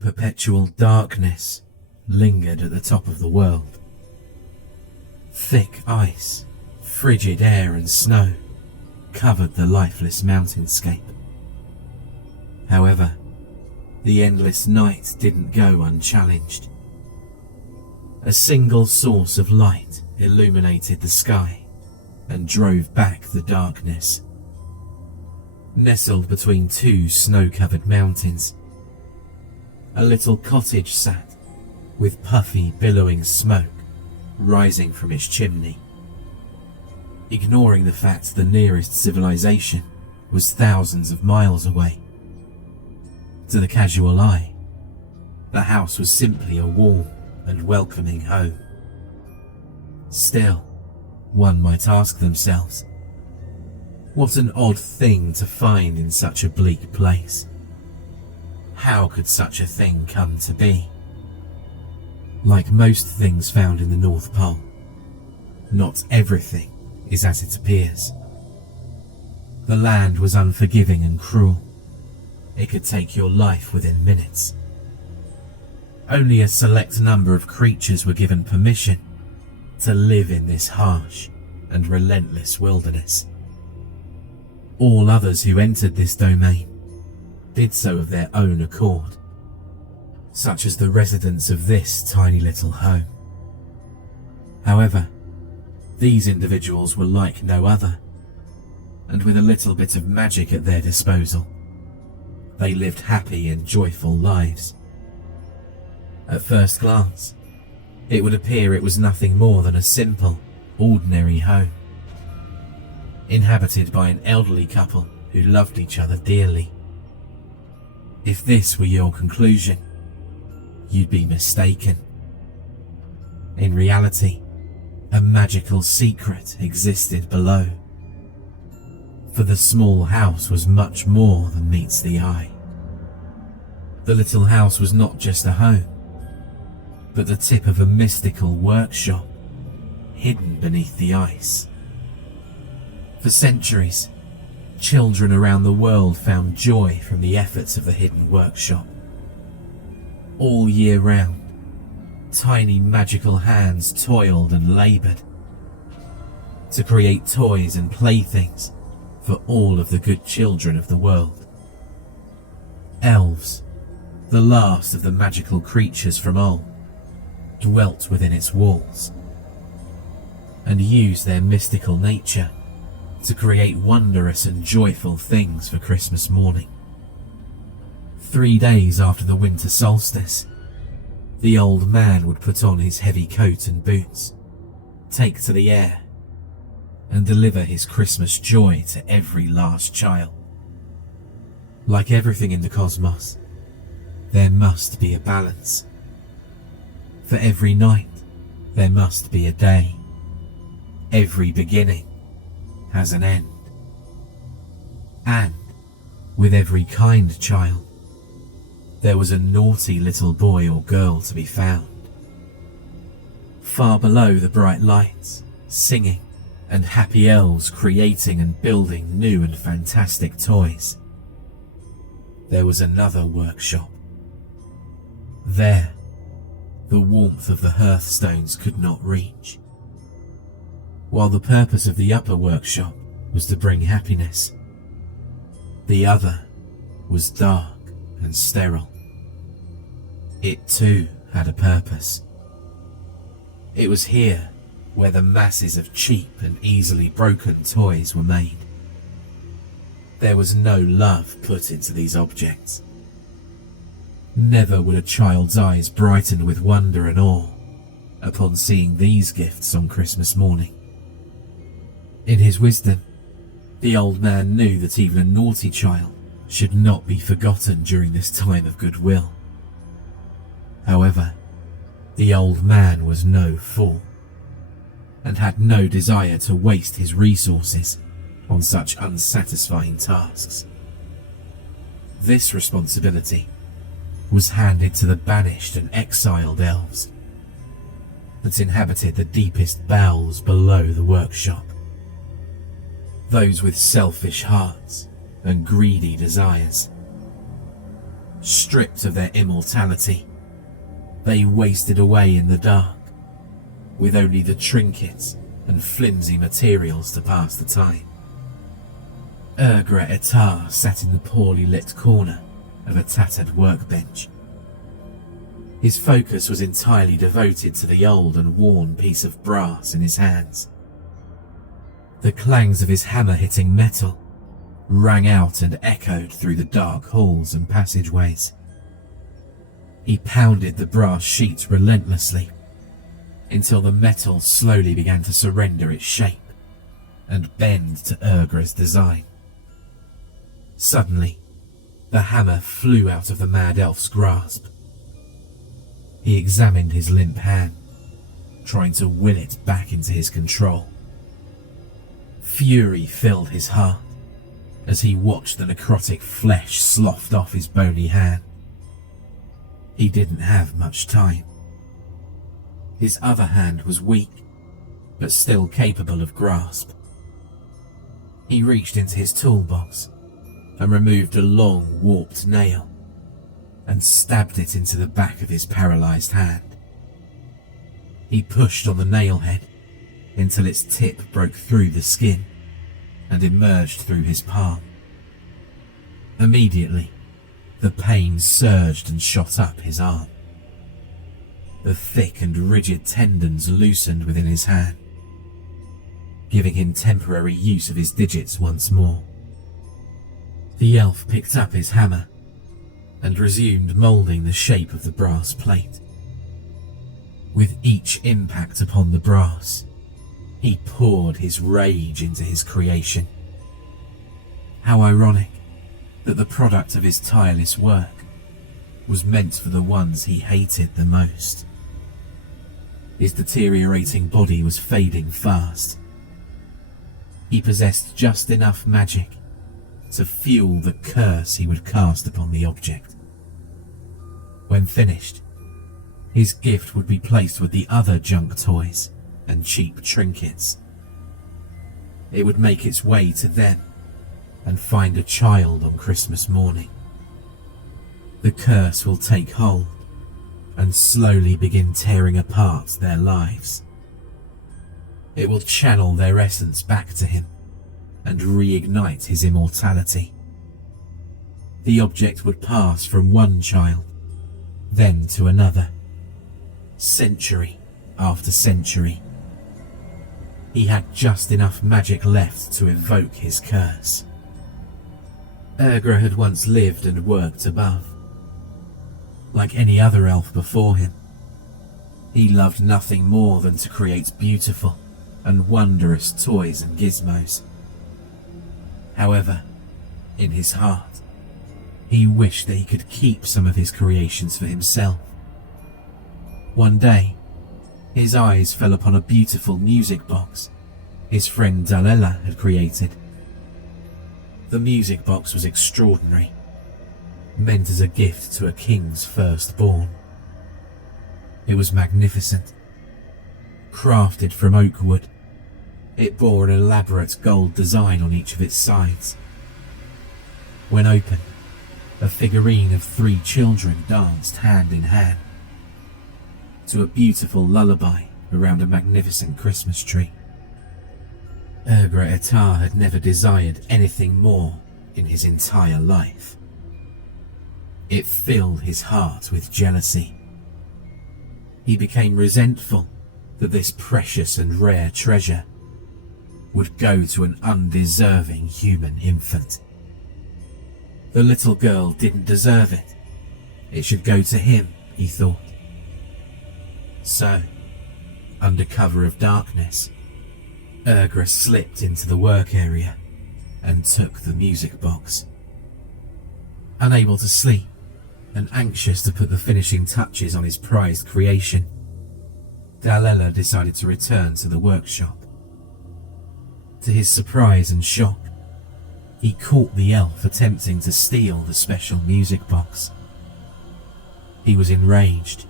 Perpetual darkness lingered at the top of the world. Thick ice, frigid air and snow covered the lifeless mountainscape. However, the endless night didn't go unchallenged. A single source of light illuminated the sky and drove back the darkness. Nestled between two snow-covered mountains, a little cottage sat, with puffy, billowing smoke rising from its chimney. Ignoring the fact the nearest civilization was thousands of miles away. To the casual eye, the house was simply a warm and welcoming home. Still, one might ask themselves, what an odd thing to find in such a bleak place. How could such a thing come to be? Like most things found in the North Pole, not everything is as it appears. The land was unforgiving and cruel. It could take your life within minutes. Only a select number of creatures were given permission to live in this harsh and relentless wilderness. All others who entered this domain did so of their own accord, such as the residents of this tiny little home. However, these individuals were like no other, and with a little bit of magic at their disposal, they lived happy and joyful lives. At first glance, it would appear it was nothing more than a simple, ordinary home, inhabited by an elderly couple who loved each other dearly. If this were your conclusion, you'd be mistaken. In reality, a magical secret existed below. For the small house was much more than meets the eye. The little house was not just a home, but the tip of a mystical workshop hidden beneath the ice. For centuries, children around the world found joy from the efforts of the hidden workshop. All year round, tiny magical hands toiled and laboured to create toys and playthings for all of the good children of the world. Elves, the last of the magical creatures from old, dwelt within its walls and used their mystical nature to create wondrous and joyful things for Christmas morning. 3 days after the winter solstice, the old man would put on his heavy coat and boots, take to the air, and deliver his Christmas joy to every last child. Like everything in the cosmos, there must be a balance. For every night, there must be a day. Every beginning has an end. And, with every kind child, there was a naughty little boy or girl to be found. Far below the bright lights, singing, and happy elves creating and building new and fantastic toys, there was another workshop. There, the warmth of the hearthstones could not reach. While the purpose of the upper workshop was to bring happiness, the other was dark and sterile. It too had a purpose. It was here where the masses of cheap and easily broken toys were made. There was no love put into these objects. Never would a child's eyes brighten with wonder and awe upon seeing these gifts on Christmas morning. In his wisdom, the old man knew that even a naughty child should not be forgotten during this time of goodwill. However, the old man was no fool, and had no desire to waste his resources on such unsatisfying tasks. This responsibility was handed to the banished and exiled elves that inhabited the deepest bowels below the workshop. Those with selfish hearts and greedy desires. Stripped of their immortality, they wasted away in the dark, with only the trinkets and flimsy materials to pass the time. Ergra Etar sat in the poorly lit corner of a tattered workbench. His focus was entirely devoted to the old and worn piece of brass in his hands. The clangs of his hammer hitting metal rang out and echoed through the dark halls and passageways. He pounded the brass sheet relentlessly until the metal slowly began to surrender its shape and bend to Ergra's design. Suddenly, the hammer flew out of the mad elf's grasp. He examined his limp hand, trying to will it back into his control. Fury filled his heart as he watched the necrotic flesh sloughed off his bony hand. He didn't have much time. His other hand was weak, but still capable of grasp. He reached into his toolbox and removed a long, warped nail and stabbed it into the back of his paralyzed hand. He pushed on the nail head until its tip broke through the skin and emerged through his palm. Immediately, the pain surged and shot up his arm. The thick and rigid tendons loosened within his hand, giving him temporary use of his digits once more. The elf picked up his hammer and resumed moulding the shape of the brass plate. With each impact upon the brass, he poured his rage into his creation. How ironic that the product of his tireless work was meant for the ones he hated the most. His deteriorating body was fading fast. He possessed just enough magic to fuel the curse he would cast upon the object. When finished, his gift would be placed with the other junk toys and cheap trinkets. It would make its way to them and find a child on Christmas morning. The curse will take hold and slowly begin tearing apart their lives. It will channel their essence back to him and reignite his immortality. The object would pass from one child, then to another, century after century. He had just enough magic left to evoke his curse. Ergra had once lived and worked above. Like any other elf before him, he loved nothing more than to create beautiful and wondrous toys and gizmos. However, in his heart, he wished that he could keep some of his creations for himself. One day, his eyes fell upon a beautiful music box his friend Dalela had created. The music box was extraordinary, meant as a gift to a king's firstborn. It was magnificent. Crafted from oak wood, it bore an elaborate gold design on each of its sides. When opened, a figurine of 3 children danced hand in hand to a beautiful lullaby around a magnificent Christmas tree. Ergra Etar had never desired anything more in his entire life. It filled his heart with jealousy. He became resentful that this precious and rare treasure would go to an undeserving human infant. The little girl didn't deserve it. It should go to him, he thought. So, under cover of darkness, Ergra slipped into the work area and took the music box. Unable to sleep and anxious to put the finishing touches on his prized creation, Dalela decided to return to the workshop. To his surprise and shock, he caught the elf attempting to steal the special music box. He was enraged.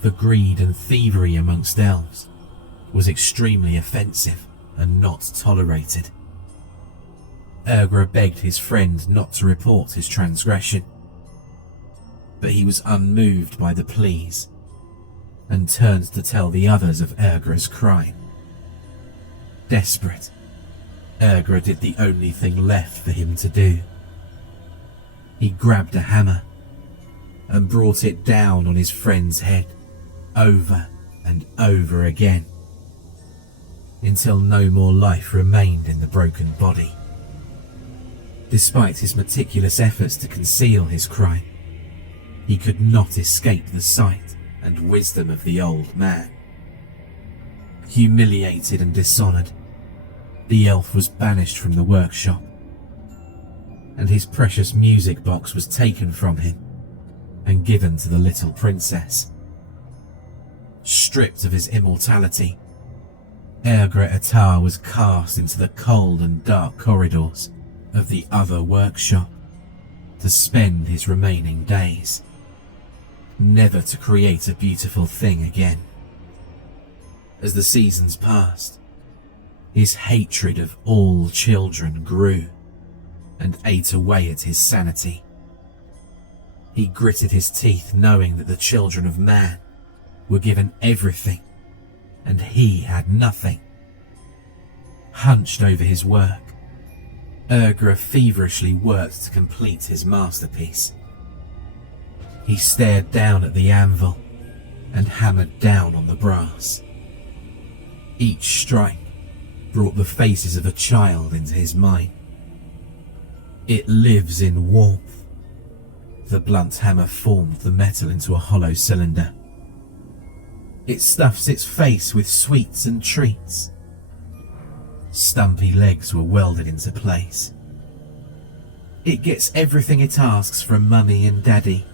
The greed and thievery amongst elves was extremely offensive and not tolerated. Ergra begged his friend not to report his transgression, but he was unmoved by the pleas and turned to tell the others of Ergra's crime. Desperate, Ergra did the only thing left for him to do. He grabbed a hammer and brought it down on his friend's head over and over again until no more life remained in the broken body. Despite his meticulous efforts to conceal his crime, he could not escape the sight and wisdom of the old man. Humiliated and dishonored, the elf was banished from the workshop, and his precious music box was taken from him and given to the little princess. Stripped of his immortality, Ergra Atar was cast into the cold and dark corridors of the other workshop to spend his remaining days, never to create a beautiful thing again. As the seasons passed, his hatred of all children grew and ate away at his sanity. He gritted his teeth knowing that the children of man were given everything and he had nothing. Hunched over his work, Ergra feverishly worked to complete his masterpiece. He stared down at the anvil and hammered down on the brass. Each strike brought the faces of a child into his mind. It lives in warmth. The blunt hammer formed the metal into a hollow cylinder. It stuffs its face with sweets and treats. Stumpy legs were welded into place. It gets everything it asks from Mummy and Daddy.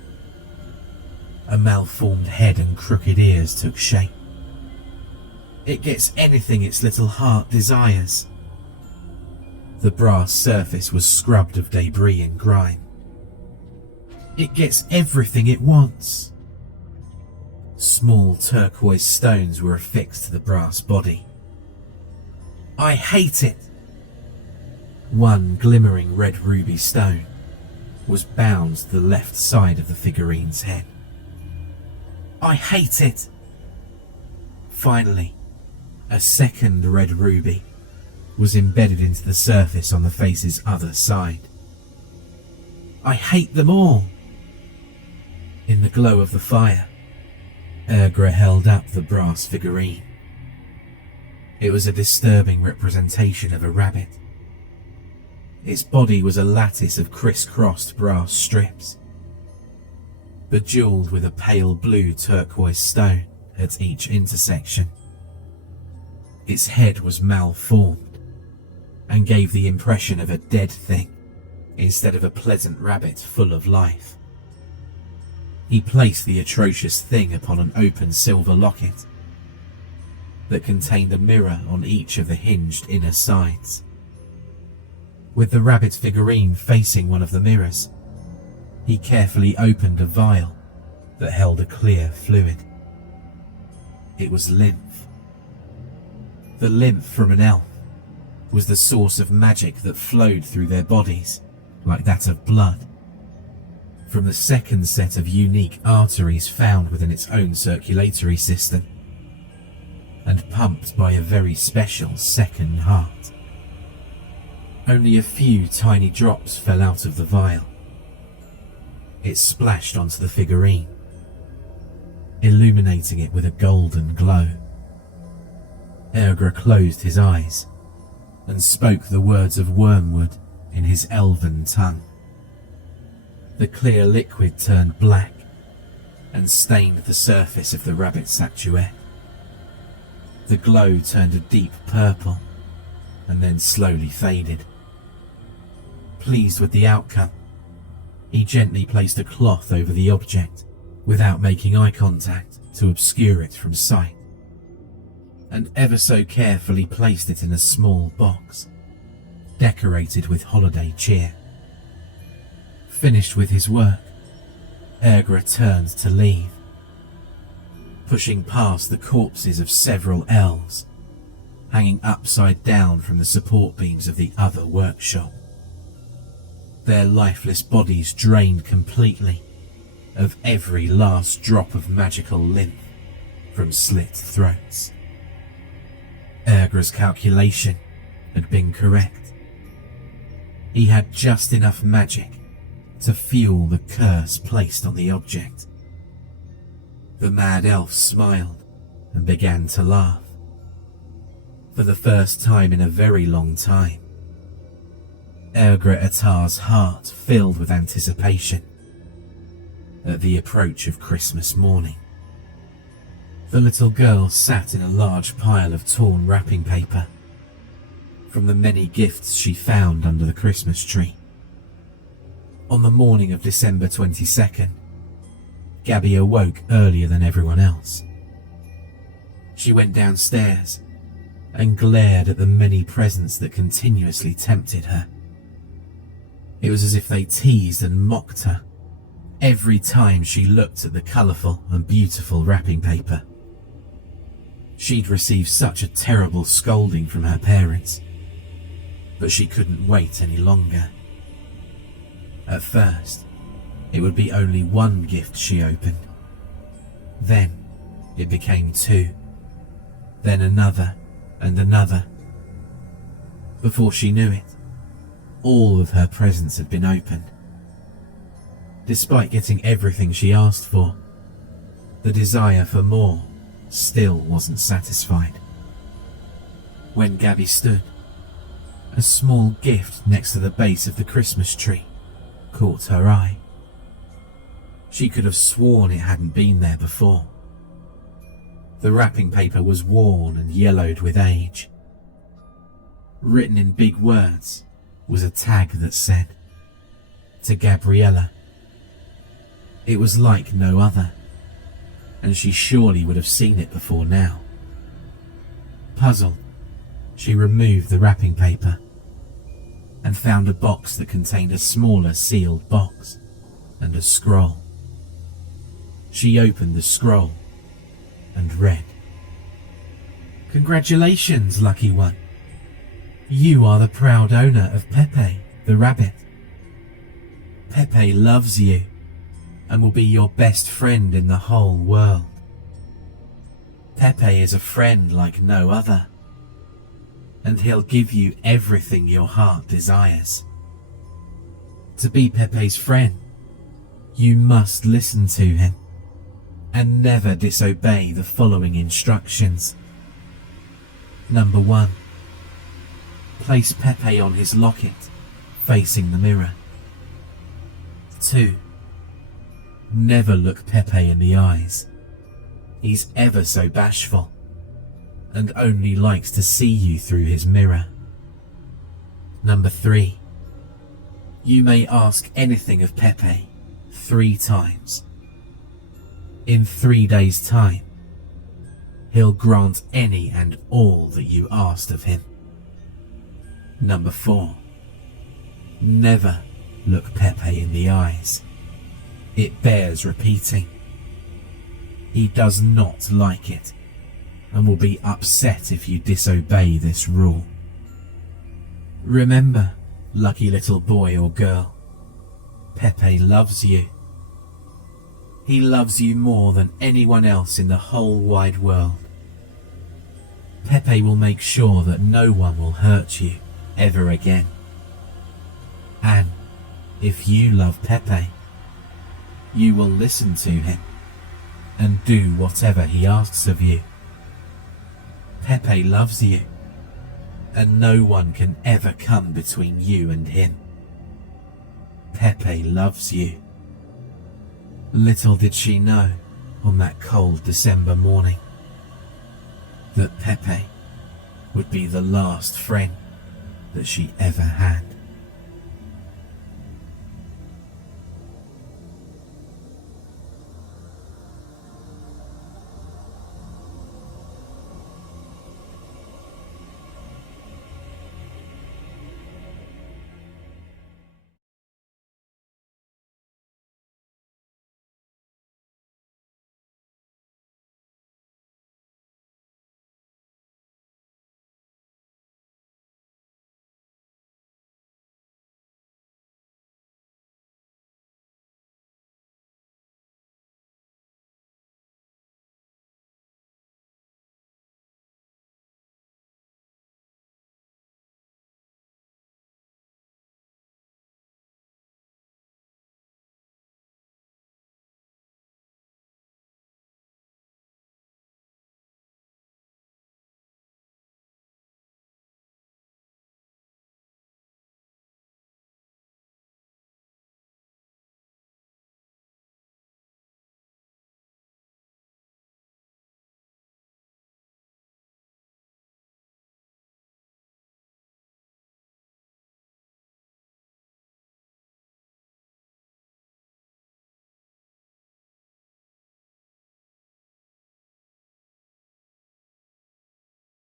A malformed head and crooked ears took shape. It gets anything its little heart desires. The brass surface was scrubbed of debris and grime. It gets everything it wants. Small turquoise stones were affixed to the brass body. I hate it. One glimmering red ruby stone was bound to the left side of the figurine's head. I hate it. Finally, a second red ruby was embedded into the surface on the face's other side. I hate them all. In the glow of the fire, Ergra held up the brass figurine. It was a disturbing representation of a rabbit. Its body was a lattice of criss-crossed brass strips, bejeweled with a pale blue turquoise stone at each intersection. Its head was malformed and gave the impression of a dead thing instead of a pleasant rabbit full of life. He placed the atrocious thing upon an open silver locket that contained a mirror on each of the hinged inner sides. With the rabbit figurine facing one of the mirrors, he carefully opened a vial that held a clear fluid. It was lymph. The lymph from an elf was the source of magic that flowed through their bodies, like that of blood, from the second set of unique arteries found within its own circulatory system, and pumped by a very special second heart. Only a few tiny drops fell out of the vial. It splashed onto the figurine, illuminating it with a golden glow. Ergra closed his eyes and spoke the words of wormwood in his elven tongue. The clear liquid turned black and stained the surface of the rabbit's statuette. The glow turned a deep purple and then slowly faded. Pleased with the outcome, he gently placed a cloth over the object without making eye contact to obscure it from sight, and ever so carefully placed it in a small box, decorated with holiday cheer. Finished with his work, Ergra turned to leave, pushing past the corpses of several elves hanging upside down from the support beams of the other workshop. Their lifeless bodies drained completely of every last drop of magical lymph from slit throats. Ergra's calculation had been correct. He had just enough magic to fuel the curse placed on the object. The mad elf smiled and began to laugh. For the first time in a very long time, Ergra Atar's heart filled with anticipation at the approach of Christmas morning. The little girl sat in a large pile of torn wrapping paper from the many gifts she found under the Christmas tree. On the morning of December 22nd, Gabby awoke earlier than everyone else. She went downstairs and glared at the many presents that continuously tempted her. It was as if they teased and mocked her every time she looked at the colourful and beautiful wrapping paper. She'd received such a terrible scolding from her parents, but she couldn't wait any longer. At first, it would be only one gift she opened. Then it became two, then another and another. Before she knew it, all of her presents had been opened. Despite getting everything she asked for, the desire for more still wasn't satisfied. When Gabby stood, a small gift next to the base of the Christmas tree caught her eye. She could have sworn it hadn't been there before. The wrapping paper was worn and yellowed with age. Written in big words was a tag that said, "To Gabriella." It was like no other, and she surely would have seen it before now. Puzzled, she removed the wrapping paper and found a box that contained a smaller sealed box and a scroll. She opened the scroll and read, "Congratulations, lucky one. You are the proud owner of Pepe, the rabbit. Pepe loves you and will be your best friend in the whole world. Pepe is a friend like no other, and he'll give you everything your heart desires. To be Pepe's friend, you must listen to him and never disobey the following instructions. Number 1. Place Pepe on his locket, facing the mirror. 2. Never look Pepe in the eyes. He's ever so bashful and only likes to see you through his mirror. Number 3. You may ask anything of Pepe 3 times. In 3 days' time, he'll grant any and all that you asked of him. Number 4. Never look Pepe in the eyes. It bears repeating. He does not like it and will be upset if you disobey this rule. Remember, lucky little boy or girl, Pepe loves you. He loves you more than anyone else in the whole wide world. Pepe will make sure that no one will hurt you ever again. And if you love Pepe, you will listen to him and do whatever he asks of you. Pepe loves you, and no one can ever come between you and him. Pepe loves you." Little did she know on that cold December morning that Pepe would be the last friend that she ever had.